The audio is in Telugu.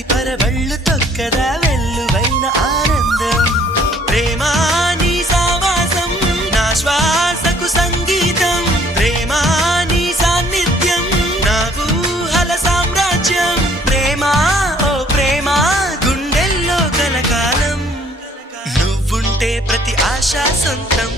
ప్రతి పరవళ్ళు తొక్కదా వెల్లువైన ఆనందం ప్రేమా నీ సావాసం నా శ్వాసకు సంగీతం ప్రేమా నీ సాన్నిధ్యం నా ఊహల సామ్రాజ్యం ప్రేమా ఓ ప్రేమా గుండెల్లో కలకాలం నువ్వుంటే ప్రతి ఆశ సొంతం